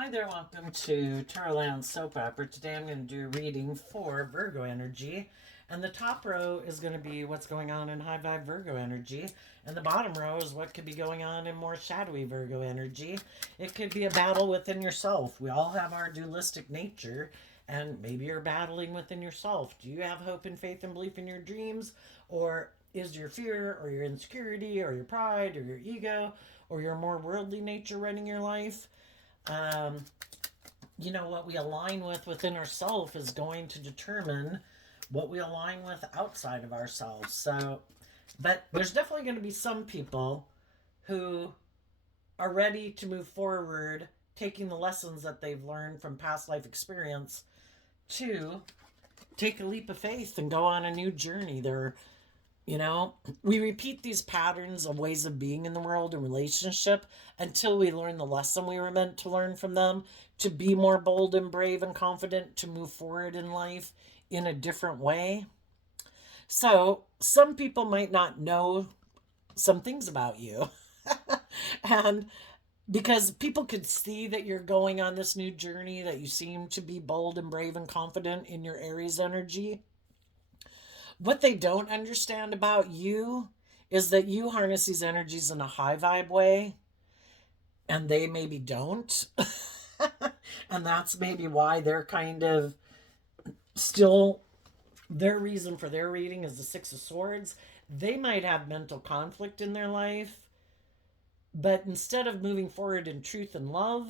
Hi there, welcome to Tarot Soap Opera. Today I'm going to do a reading for Virgo energy. And the top row is going to be what's going on in high vibe Virgo energy. And the bottom row is what could be going on in more shadowy Virgo energy. It could be a battle within yourself. We all have our dualistic nature, and maybe you're battling within yourself. Do you have hope and faith and belief in your dreams? Or is your fear or your insecurity or your pride or your ego or your more worldly nature running your life? um, what we align with within ourselves is going to determine what we align with outside of ourselves. So, but there's definitely going to be some people who are ready to move forward, taking the lessons that they've learned from past life experience to take a leap of faith and go on a new journey. We repeat these patterns of ways of being in the world and relationship until we learn the lesson we were meant to learn from them, to be more bold and brave and confident, to move forward in life in a different way. So, some people might not know some things about you. And because people could see that you're going on this new journey, that you seem to be bold and brave and confident in your Aries energy. What they don't understand about you is that you harness these energies in a high vibe way, and they maybe don't. And that's maybe why they're kind of still, their reason for their reading is the Six of Swords. They might have mental conflict in their life, but instead of moving forward in truth and love,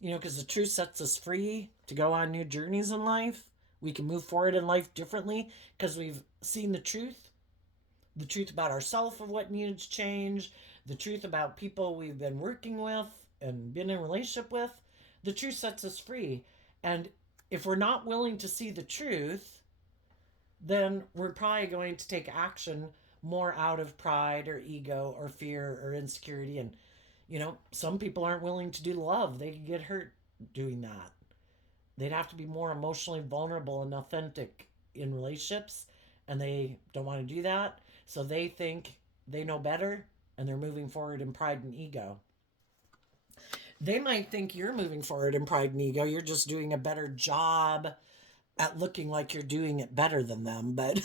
because the truth sets us free to go on new journeys in life, we can move forward in life differently because we've seen the truth about ourselves, of what needed to change, the truth about people we've been working with and been in a relationship with. The truth sets us free. And if we're not willing to see the truth, then we're probably going to take action more out of pride or ego or fear or insecurity. And, some people aren't willing to do love. They could get hurt doing that. They'd have to be more emotionally vulnerable and authentic in relationships, and they don't want to do that. So they think they know better, and they're moving forward in pride and ego. They might think you're moving forward in pride and ego. You're just doing a better job at looking like you're doing it better than them. But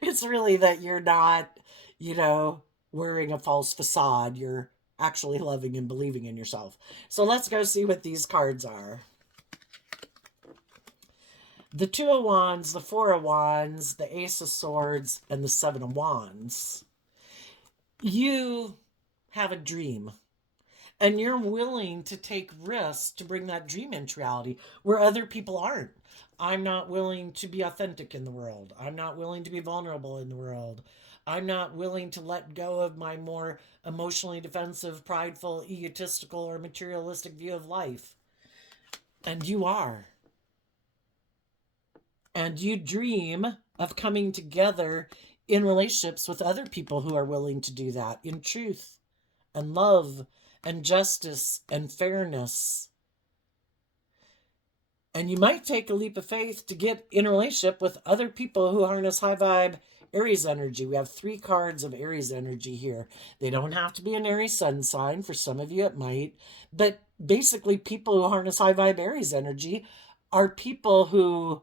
it's really that you're not, wearing a false facade. You're actually loving and believing in yourself. So let's go see what these cards are. The Two of Wands, the Four of Wands, the Ace of Swords, and the Seven of Wands. You have a dream, and you're willing to take risks to bring that dream into reality where other people aren't. I'm not willing to be authentic in the world. I'm not willing to be vulnerable in the world. I'm not willing to let go of my more emotionally defensive, prideful, egotistical, or materialistic view of life. And you are. And you dream of coming together in relationships with other people who are willing to do that in truth and love and justice and fairness. And you might take a leap of faith to get in a relationship with other people who harness high vibe Aries energy. We have 3 cards of Aries energy here. They don't have to be an Aries sun sign. For some of you, it might. But basically, people who harness high vibe Aries energy are people who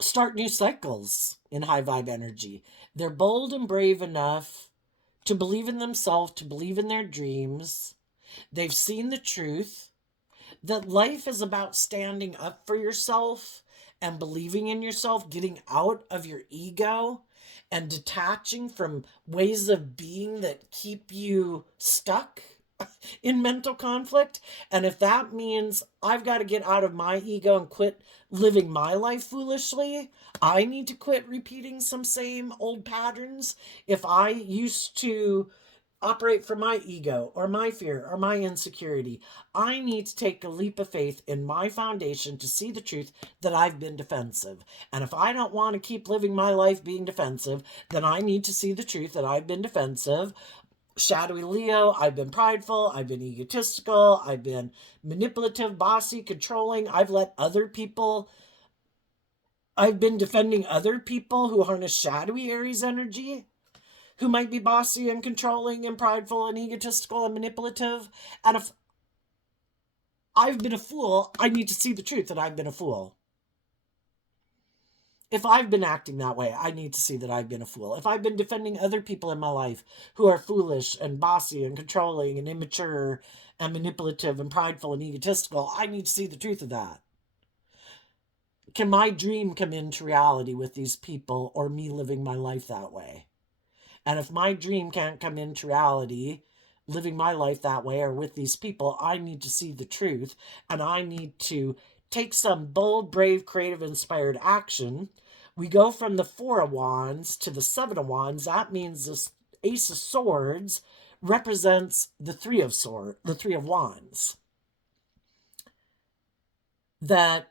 start new cycles in high vibe energy. They're bold and brave enough to believe in themselves, to believe in their dreams. They've seen the truth that life is about standing up for yourself and believing in yourself, getting out of your ego and detaching from ways of being that keep you stuck in mental conflict. And if that means I've got to get out of my ego and quit living my life foolishly, I need to quit repeating some same old patterns. If I used to operate from my ego or my fear or my insecurity, I need to take a leap of faith in my foundation to see the truth that I've been defensive. And if I don't want to keep living my life being defensive, then I need to see the truth that I've been defensive. Shadowy Leo, I've been prideful, I've been egotistical, I've been manipulative, bossy, controlling. I've been defending other people who harness shadowy Aries energy, who might be bossy and controlling and prideful and egotistical and manipulative. And if I've been a fool, I need to see the truth that I've been a fool. If I've been acting that way, I need to see that I've been a fool. If I've been defending other people in my life who are foolish and bossy and controlling and immature and manipulative and prideful and egotistical, I need to see the truth of that. Can my dream come into reality with these people or me living my life that way? And if my dream can't come into reality, living my life that way or with these people, I need to see the truth, and I need to take some bold, brave, creative, inspired action. We go from the Four of Wands to the Seven of Wands. That means this Ace of Swords represents the Three of Wands. That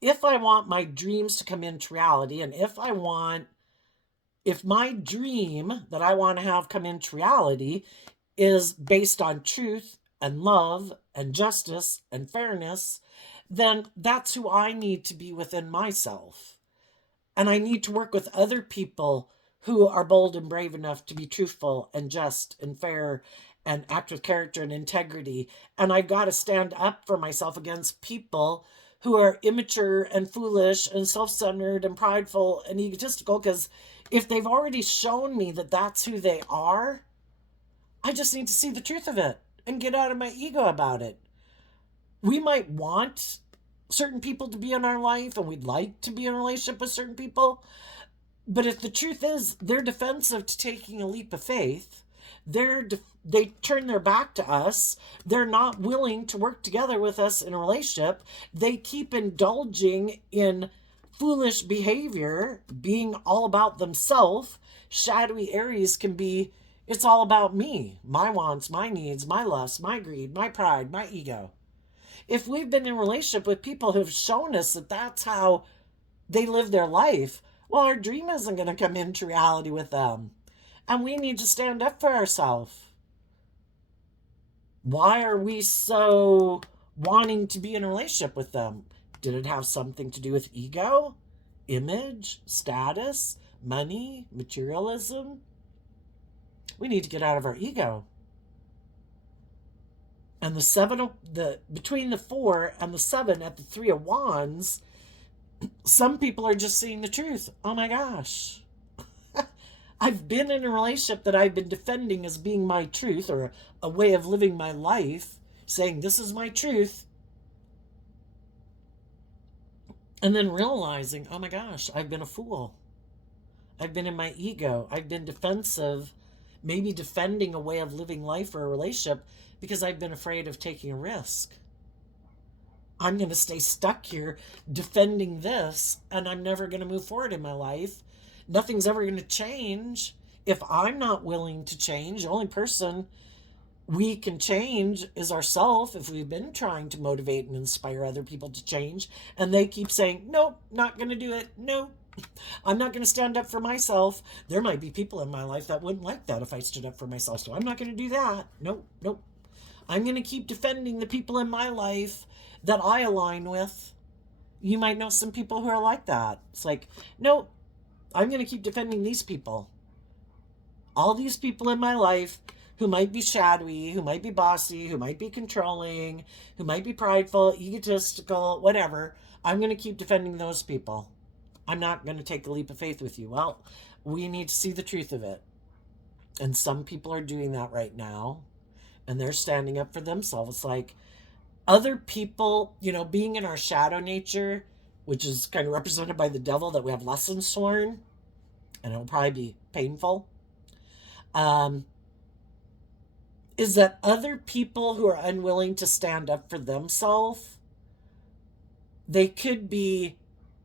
if I want my dreams to come into reality, and if my dream that I want to have come into reality is based on truth and love and justice and fairness, then that's who I need to be within myself. And I need to work with other people who are bold and brave enough to be truthful and just and fair and act with character and integrity. And I've got to stand up for myself against people who are immature and foolish and self-centered and prideful and egotistical, because if they've already shown me that that's who they are, I just need to see the truth of it and get out of my ego about it. We might want certain people to be in our life and we'd like to be in a relationship with certain people, but if the truth is they're defensive to taking a leap of faith, they turn their back to us, they're not willing to work together with us in a relationship, they keep indulging in foolish behavior, being all about themselves. Shadowy Aries can be, it's all about me, my wants, my needs, my lusts, my greed, my pride, my ego. If we've been in a relationship with people who've shown us that that's how they live their life, well, our dream isn't going to come into reality with them. And we need to stand up for ourselves. Why are we so wanting to be in a relationship with them? Did it have something to do with ego, image, status, money, materialism? We need to get out of our ego. And between the 4 and the 7 at the 3 of Wands, some people are just seeing the truth. Oh my gosh. I've been in a relationship that I've been defending as being my truth, or a way of living my life, saying this is my truth. And then realizing, oh my gosh, I've been a fool. I've been in my ego. I've been defensive, maybe defending a way of living life or a relationship because I've been afraid of taking a risk. I'm going to stay stuck here defending this, and I'm never going to move forward in my life. Nothing's ever going to change if I'm not willing to change. The only person we can change is ourselves. If we've been trying to motivate and inspire other people to change, and they keep saying, nope, not going to do it. Nope, I'm not going to stand up for myself. There might be people in my life that wouldn't like that if I stood up for myself, so I'm not going to do that. Nope. I'm going to keep defending the people in my life that I align with. You might know some people who are like that. It's like, nope, I'm going to keep defending these people. All these people in my life who might be shadowy, who might be bossy, who might be controlling, who might be prideful, egotistical, whatever. I'm going to keep defending those people. I'm not going to take the leap of faith with you. Well, we need to see the truth of it. And some people are doing that right now. And they're standing up for themselves. It's like other people, being in our shadow nature, which is kind of represented by the devil, that we have lessons to learn. And it'll probably be painful. Is that other people who are unwilling to stand up for themselves, they could be,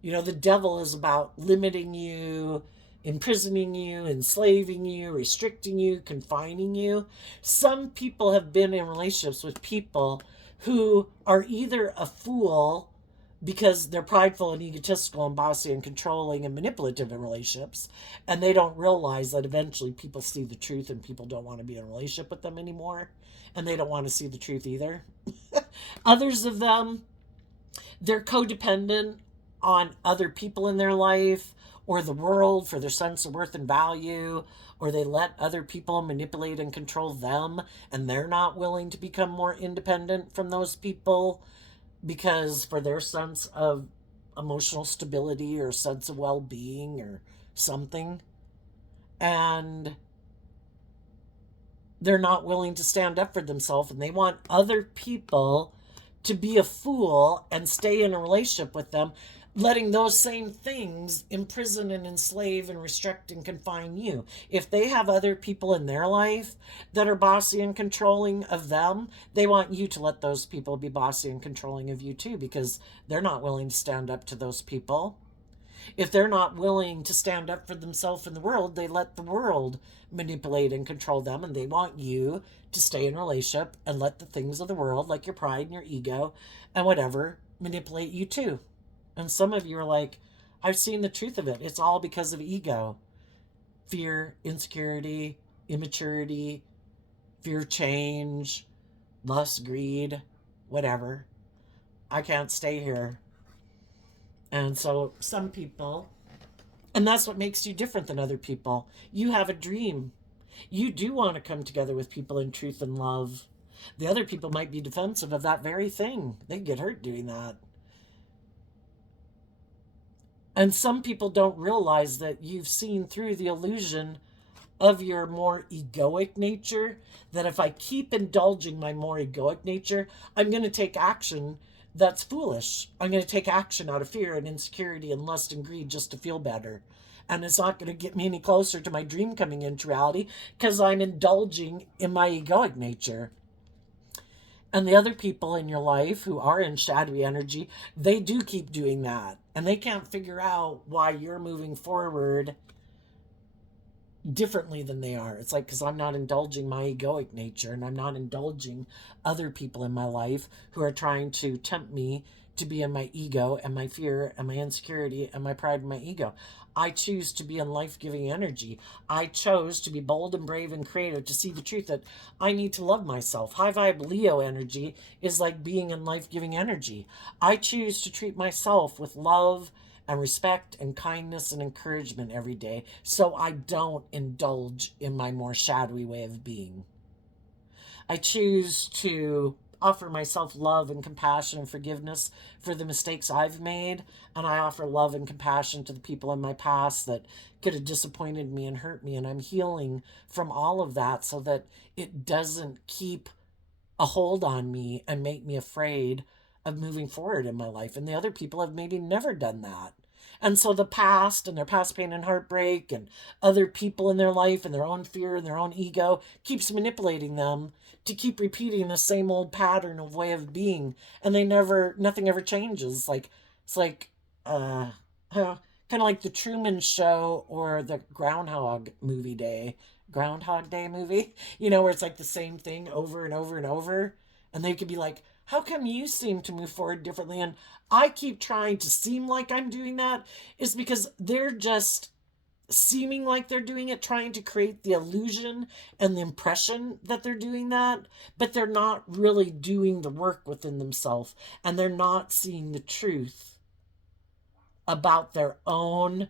the devil is about limiting you, imprisoning you, enslaving you, restricting you, confining you. Some people have been in relationships with people who are either a fool because they're prideful and egotistical and bossy and controlling and manipulative in relationships, and they don't realize that eventually people see the truth and people don't want to be in a relationship with them anymore, and they don't want to see the truth either. Others of them, they're codependent on other people in their life, or the world for their sense of worth and value, or they let other people manipulate and control them, and they're not willing to become more independent from those people because for their sense of emotional stability or sense of well-being or something. And they're not willing to stand up for themselves, and they want other people to be a fool and stay in a relationship with them, letting those same things imprison and enslave and restrict and confine you. If they have other people in their life that are bossy and controlling of them, they want you to let those people be bossy and controlling of you too, because they're not willing to stand up to those people. If they're not willing to stand up for themselves in the world, they let the world manipulate and control them, and they want you to stay in a relationship and let the things of the world, like your pride and your ego and whatever, manipulate you too. And some of you are like, I've seen the truth of it. It's all because of ego, fear, insecurity, immaturity, fear of change, lust, greed, whatever. I can't stay here. And so some people, and that's what makes you different than other people. You have a dream. You do want to come together with people in truth and love. The other people might be defensive of that very thing. They get hurt doing that. And some people don't realize that you've seen through the illusion of your more egoic nature, that if I keep indulging my more egoic nature, I'm going to take action that's foolish. I'm going to take action out of fear and insecurity and lust and greed just to feel better. And it's not going to get me any closer to my dream coming into reality because I'm indulging in my egoic nature. And the other people in your life who are in shadowy energy, they do keep doing that. And they can't figure out why you're moving forward differently than they are. It's like, because I'm not indulging my egoic nature, and I'm not indulging other people in my life who are trying to tempt me to be in my ego and my fear and my insecurity and my pride and my ego. I choose to be in life-giving energy. I chose to be bold and brave and creative, to see the truth that I need to love myself. High vibe Leo energy is like being in life-giving energy. I choose to treat myself with love and respect and kindness and encouragement every day, so I don't indulge in my more shadowy way of being. I choose to offer myself love and compassion and forgiveness for the mistakes I've made, and I offer love and compassion to the people in my past that could have disappointed me and hurt me, and I'm healing from all of that so that it doesn't keep a hold on me and make me afraid of moving forward in my life. And the other people have maybe never done that. And so the past and their past pain and heartbreak and other people in their life and their own fear and their own ego keeps manipulating them to keep repeating the same old pattern of way of being. And nothing ever changes. It's like, kind of like the Truman Show or the Groundhog Day movie, where it's like the same thing over and over and over. And they could be like, how come you seem to move forward differently? And I keep trying to seem like I'm doing that. Is because they're just seeming like they're doing it, trying to create the illusion and the impression that they're doing that, but they're not really doing the work within themselves, and they're not seeing the truth about their own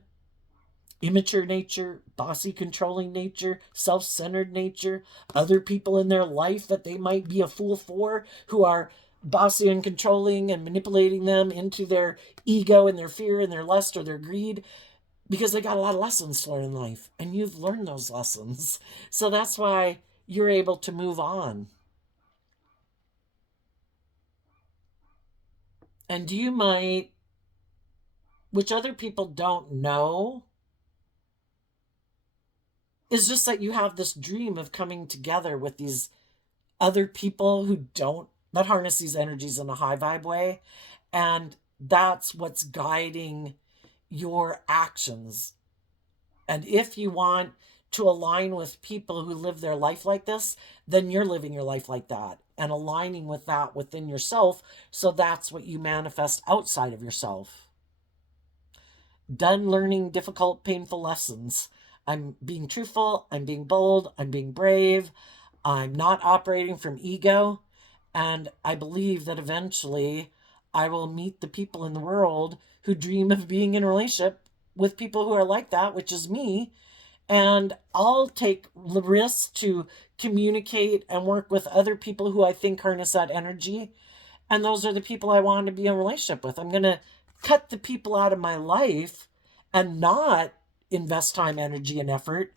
immature nature, bossy, controlling nature, self-centered nature, other people in their life that they might be a fool for, who are bossy and controlling and manipulating them into their ego and their fear and their lust or their greed, because they got a lot of lessons to learn in life, and you've learned those lessons. So that's why you're able to move on. And you might, which other people don't know, is just that you have this dream of coming together with these other people who don't, that harness these energies in a high vibe way. And that's what's guiding your actions. And if you want to align with people who live their life like this, then you're living your life like that and aligning with that within yourself. So that's what you manifest outside of yourself. Done learning difficult, painful lessons. I'm being truthful, I'm being bold, I'm being brave, I'm not operating from ego, and I believe that eventually I will meet the people in the world who dream of being in a relationship with people who are like that, which is me, and I'll take the risks to communicate and work with other people who I think harness that energy. And those are the people I want to be in a relationship with. I'm going to cut the people out of my life and not invest time, energy, and effort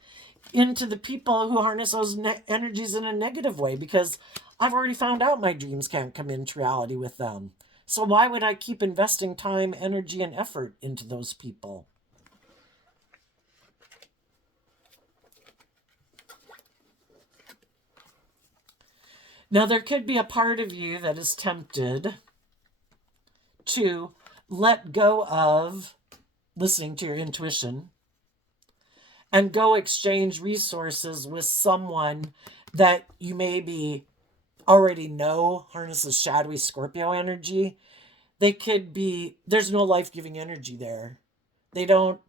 into the people who harness those energies in a negative way, because I've already found out my dreams can't come into reality with them. So why would I keep investing time, energy, and effort into those people? Now, there could be a part of you that is tempted to let go of listening to your intuition and go exchange resources with someone that you maybe already know harnesses shadowy Scorpio energy. They could be, there's no life giving energy there. They don't,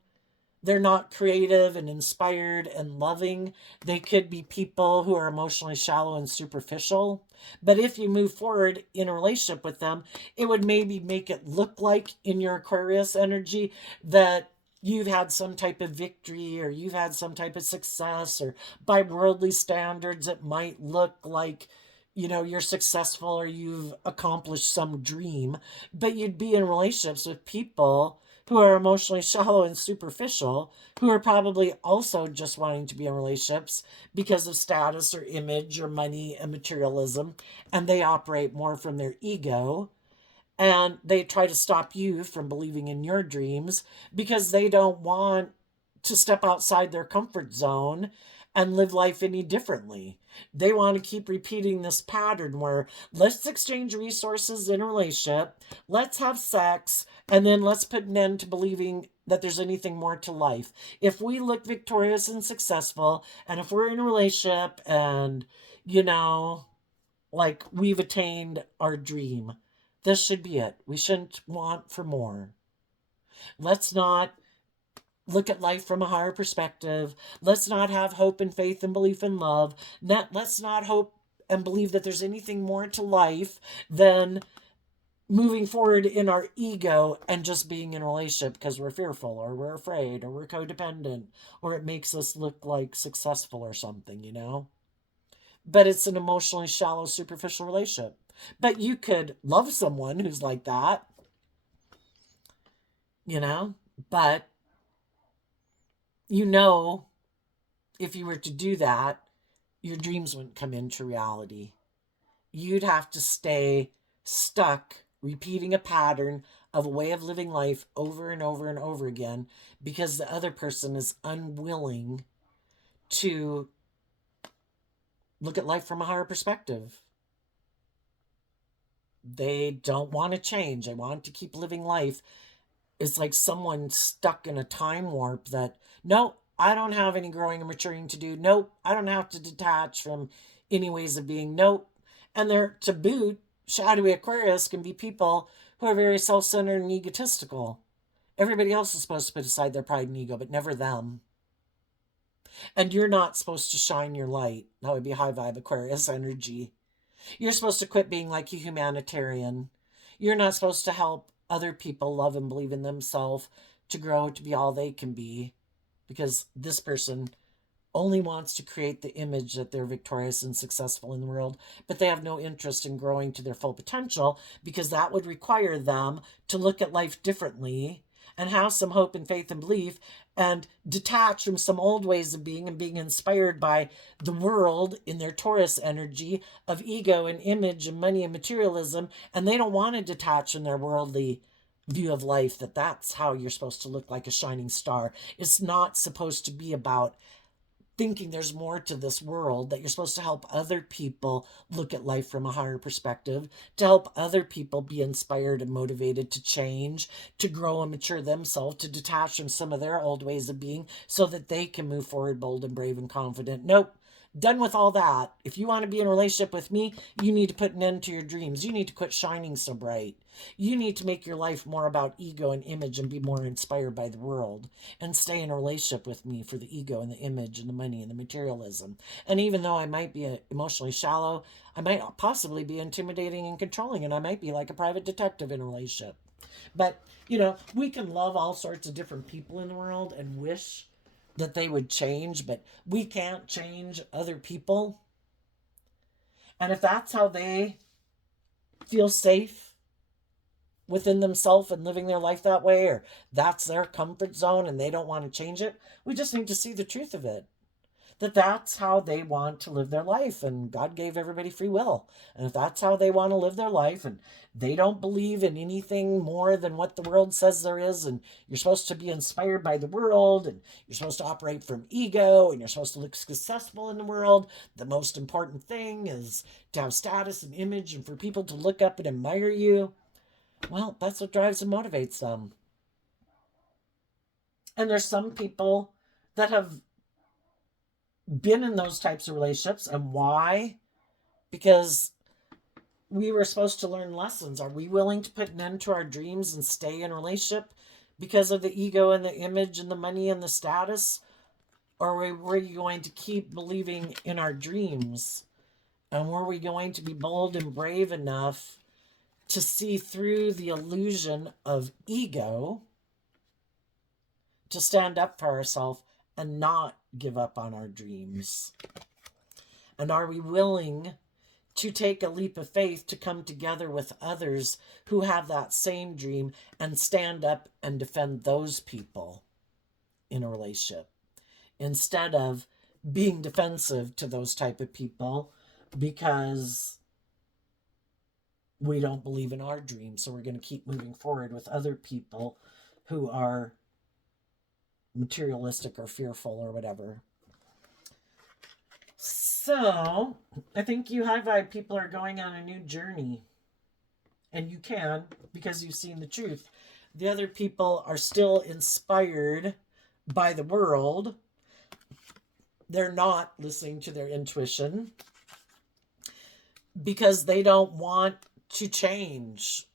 they're not creative and inspired and loving. They could be people who are emotionally shallow and superficial. But if you move forward in a relationship with them, it would maybe make it look like in your Aquarius energy that you've had some type of victory or you've had some type of success, or by worldly standards, it might look like you're successful or you've accomplished some dream. But you'd be in relationships with people who are emotionally shallow and superficial, who are probably also just wanting to be in relationships because of status or image or money and materialism, and they operate more from their ego, and they try to stop you from believing in your dreams because they don't want to step outside their comfort zone and live life any differently. They want to keep repeating this pattern where let's exchange resources in a relationship, let's have sex, and then let's put an end to believing that there's anything more to life. If we look victorious and successful, and if we're in a relationship and, you know, like we've attained our dream, this should be it. We shouldn't want for more. Let's not look at life from a higher perspective. Let's not have hope and faith and belief and love. Let's not hope and believe that there's anything more to life than moving forward in our ego and just being in a relationship because we're fearful or we're afraid or we're codependent or it makes us look like successful or something. But it's an emotionally shallow, superficial relationship. But you could love someone who's like that, you know, but you know, if you were to do that, your dreams wouldn't come into reality. You'd have to stay stuck repeating a pattern of a way of living life over and over and over again because the other person is unwilling to look at life from a higher perspective. They don't want to change. They want to keep living life. It's like someone stuck in a time warp that, nope, I don't have any growing and maturing to do. Nope, I don't have to detach from any ways of being. Nope. And they're, to boot, shadowy Aquarius can be people who are very self centered and egotistical. Everybody else is supposed to put aside their pride and ego, but never them. And you're not supposed to shine your light. That would be high vibe Aquarius energy. You're supposed to quit being like a humanitarian. You're not supposed to help other people love and believe in themselves to grow to be all they can be, because this person only wants to create the image that they're victorious and successful in the world, but they have no interest in growing to their full potential because that would require them to look at life differently and have some hope and faith and belief and detach from some old ways of being and being inspired by the world in their Taurus energy of ego and image and money and materialism. And they don't want to detach from their worldly view of life, that that's how you're supposed to look like a shining star. It's not supposed to be about thinking there's more to this world, that you're supposed to help other people look at life from a higher perspective, to help other people be inspired and motivated to change, to grow and mature themselves, to detach from some of their old ways of being so that they can move forward bold and brave and confident. Nope. Done with all that. If you want to be in a relationship with me, you need to put an end to your dreams. You need to quit shining so bright. You need to make your life more about ego and image and be more inspired by the world and stay in a relationship with me for the ego and the image and the money and the materialism. And even though I might be emotionally shallow, I might possibly be intimidating and controlling, and I might be like a private detective in a relationship. But, we can love all sorts of different people in the world and wish that they would change, but we can't change other people. And if that's how they feel safe within themselves and living their life that way, or that's their comfort zone and they don't want to change it, we just need to see the truth of it. That's how they want to live their life, and God gave everybody free will. And if that's how they want to live their life, and they don't believe in anything more than what the world says there is, and you're supposed to be inspired by the world, and you're supposed to operate from ego, and you're supposed to look successful in the world, the most important thing is to have status and image and for people to look up and admire you, well, that's what drives and motivates them. And there's some people that have been in those types of relationships. And why? Because we were supposed to learn lessons. Are we willing to put an end to our dreams and stay in a relationship because of the ego and the image and the money and the status? Or were you going to keep believing in our dreams? And were we going to be bold and brave enough to see through the illusion of ego, to stand up for ourselves and not give up on our dreams? And are we willing to take a leap of faith to come together with others who have that same dream and stand up and defend those people in a relationship, instead of being defensive to those type of people because we don't believe in our dreams, so we're going to keep moving forward with other people who are materialistic or fearful or whatever. So, I think you high vibe people are going on a new journey. And you can, because you've seen the truth. The other people are still inspired by the world. They're not listening to their intuition because they don't want to change.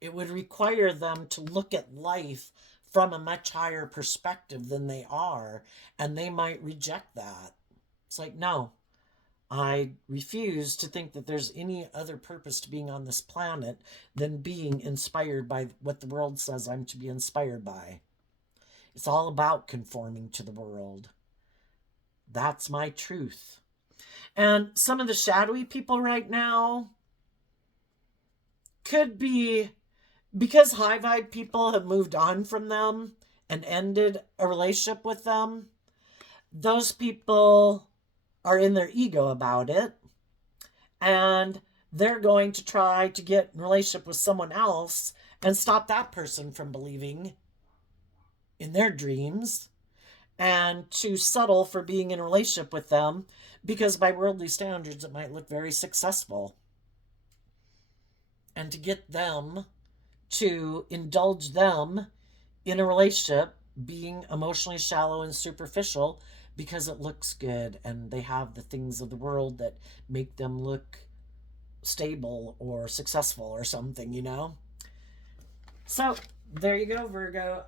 It would require them to look at life from a much higher perspective than they are, and they might reject that. It's like, no, I refuse to think that there's any other purpose to being on this planet than being inspired by what the world says I'm to be inspired by. It's all about conforming to the world. That's my truth. And some of the shadowy people right now could be because high vibe people have moved on from them and ended a relationship with them. Those people are in their ego about it, and they're going to try to get in a relationship with someone else and stop that person from believing in their dreams, and to settle for being in a relationship with them because by worldly standards it might look very successful, and to get them to indulge them in a relationship being emotionally shallow and superficial because it looks good and they have the things of the world that make them look stable or successful or something. So there you go, Virgo.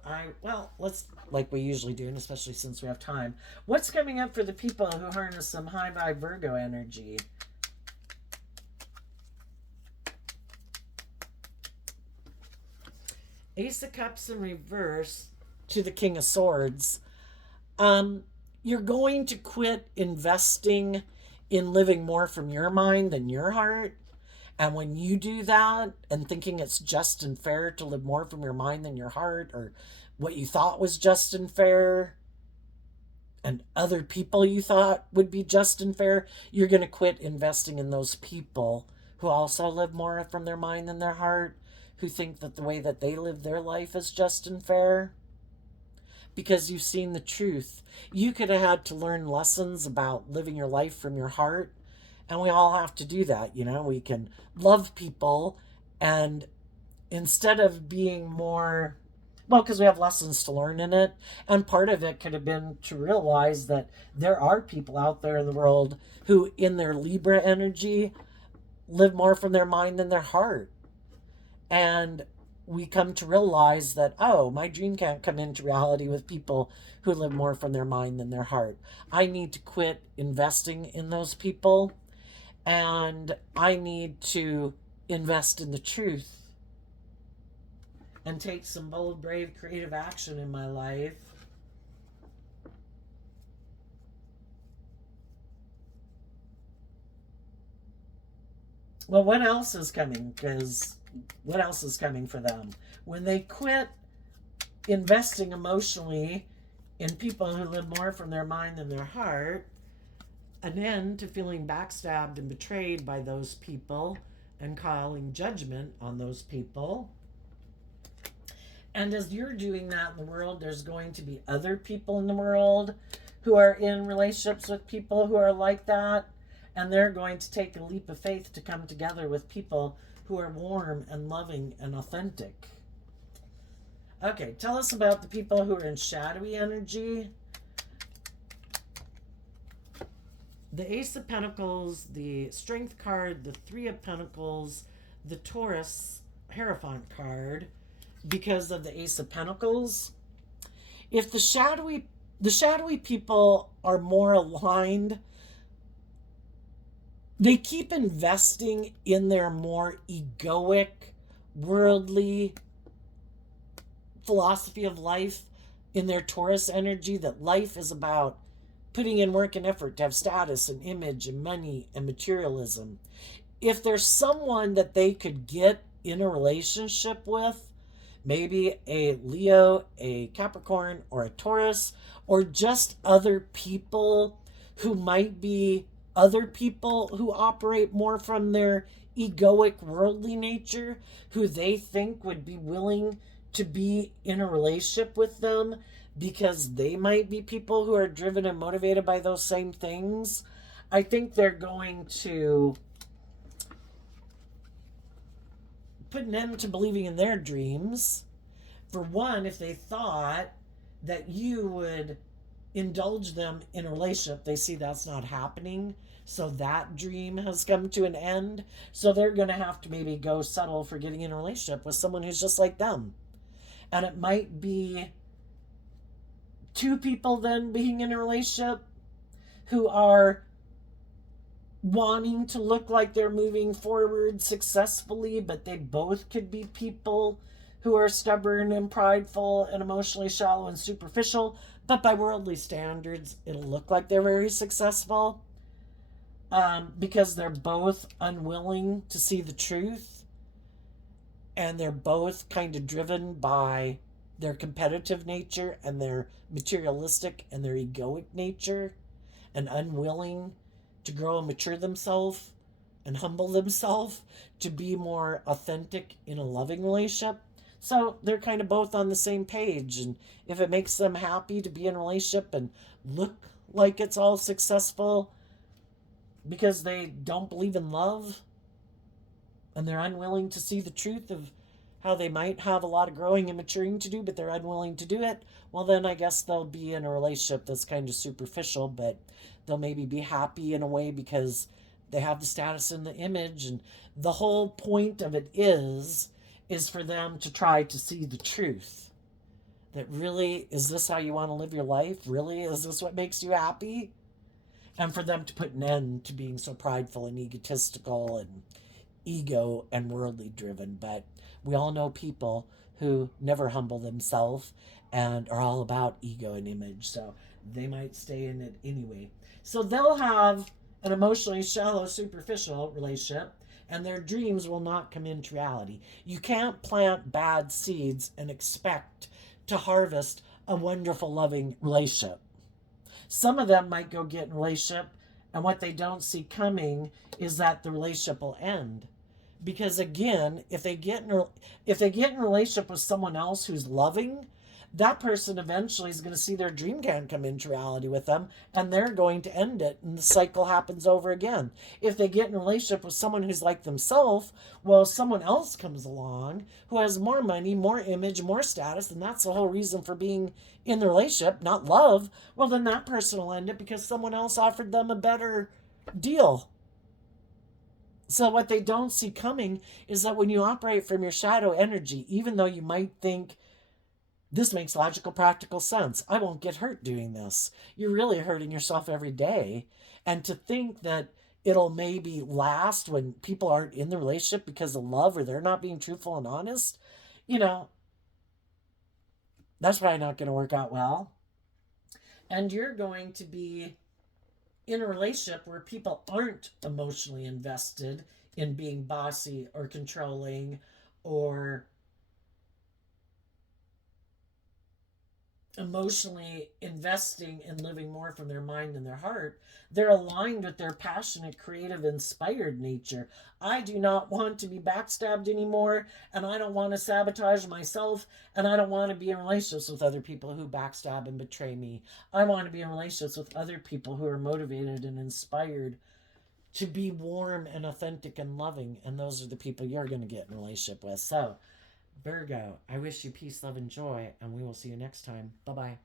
Let's, like we usually do, and especially since we have time, what's coming up for the people who harness some high vibe Virgo energy? Ace of Cups in reverse to the King of Swords. You're going to quit investing in living more from your mind than your heart. And when you do that and thinking it's just and fair to live more from your mind than your heart, or what you thought was just and fair, and other people you thought would be just and fair, you're going to quit investing in those people who also live more from their mind than their heart, who think that the way that they live their life is just and fair. Because you've seen the truth. You could have had to learn lessons about living your life from your heart, and we all have to do that. We can love people, and instead of being more, because we have lessons to learn in it, and part of it could have been to realize that there are people out there in the world who, in their Libra energy, live more from their mind than their heart. And we come to realize that, my dream can't come into reality with people who live more from their mind than their heart. I need to quit investing in those people, and I need to invest in the truth. and take some bold, brave, creative action in my life. Well, what else is coming? Because what else is coming for them? When they quit investing emotionally in people who live more from their mind than their heart, an end to feeling backstabbed and betrayed by those people and calling judgment on those people. And as you're doing that in the world, there's going to be other people in the world who are in relationships with people who are like that. And they're going to take a leap of faith to come together with people who are warm and loving and authentic. Okay, tell us about the people who are in shadowy energy. The Ace of Pentacles, the Strength card, the Three of Pentacles, the Taurus Hierophant card, because of the Ace of Pentacles. If the shadowy people are more aligned, they keep investing in their more egoic, worldly philosophy of life in their Taurus energy, that life is about putting in work and effort to have status and image and money and materialism. If there's someone that they could get in a relationship with, maybe a Leo, a Capricorn, or a Taurus, or just other people who might be other people who operate more from their egoic worldly nature, who they think would be willing to be in a relationship with them because they might be people who are driven and motivated by those same things, I think they're going to put an end to believing in their dreams. For one, if they thought that you would indulge them in a relationship, they see that's not happening. So that dream has come to an end. So they're going to have to maybe go settle for getting in a relationship with someone who's just like them. And it might be two people then being in a relationship who are wanting to look like they're moving forward successfully, but they both could be people who are stubborn and prideful and emotionally shallow and superficial, but by worldly standards, it'll look like they're very successful, because they're both unwilling to see the truth, and they're both kind of driven by their competitive nature and their materialistic and their egoic nature, and unwilling to grow and mature themselves and humble themselves to be more authentic in a loving relationship. So they're kind of both on the same page. And if it makes them happy to be in a relationship and look like it's all successful because they don't believe in love and they're unwilling to see the truth of how they might have a lot of growing and maturing to do, but they're unwilling to do it, well, then I guess they'll be in a relationship that's kind of superficial, but they'll maybe be happy in a way because they have the status and the image. And the whole point of it is for them to try to see the truth. That really, is this how you want to live your life? Really? Is this what makes you happy? And for them to put an end to being so prideful and egotistical and ego and worldly driven. But we all know people who never humble themselves and are all about ego and image. So they might stay in it anyway. So they'll have an emotionally shallow, superficial relationship, and their dreams will not come into reality. You can't plant bad seeds and expect to harvest a wonderful, loving relationship. Some of them might go get in a relationship, and what they don't see coming is that the relationship will end. Because again, if they get in a relationship with someone else who's loving, that person eventually is going to see their dream can't come into reality with them, and they're going to end it, and the cycle happens over again. If they get in a relationship with someone who's like themselves, well, someone else comes along who has more money, more image, more status, and that's the whole reason for being in the relationship, not love, well, then that person will end it because someone else offered them a better deal. So what they don't see coming is that when you operate from your shadow energy, even though you might think, this makes logical, practical sense, I won't get hurt doing this, you're really hurting yourself every day. And to think that it'll maybe last when people aren't in the relationship because of love or they're not being truthful and honest, you know, That's probably not going to work out well. And you're going to be in a relationship where people aren't emotionally invested in being bossy or controlling or emotionally investing in living more from their mind and their heart. They're aligned with their passionate, creative, inspired nature. I do not want to be backstabbed anymore, and I don't want to sabotage myself, and I don't want to be in relationships with other people who backstab and betray me. I want to be in relationships with other people who are motivated and inspired to be warm and authentic and loving, and those are the people you're going to get in a relationship with. So, Virgo, I wish you peace, love, and joy, and we will see you next time. Bye bye.